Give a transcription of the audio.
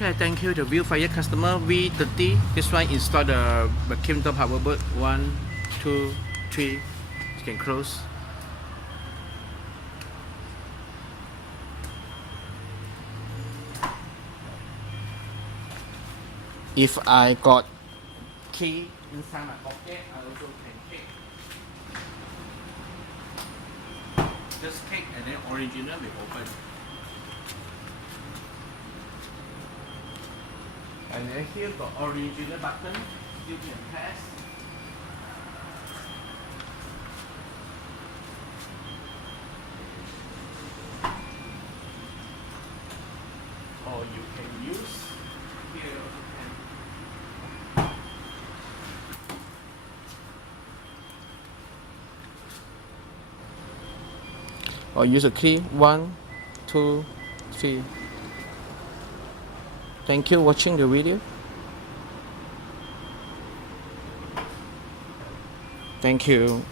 Okay, thank you. The Vellfire customer V30. This one install the vacuum door power board. 1, 2, 3. You can close. If I got key inside my pocket, I also can kick. Just kick and then original will open. And then here got original button, you can press. Or you can use here also can. Or use a key 1, 2, 3. Thank you watching the video. Thank you.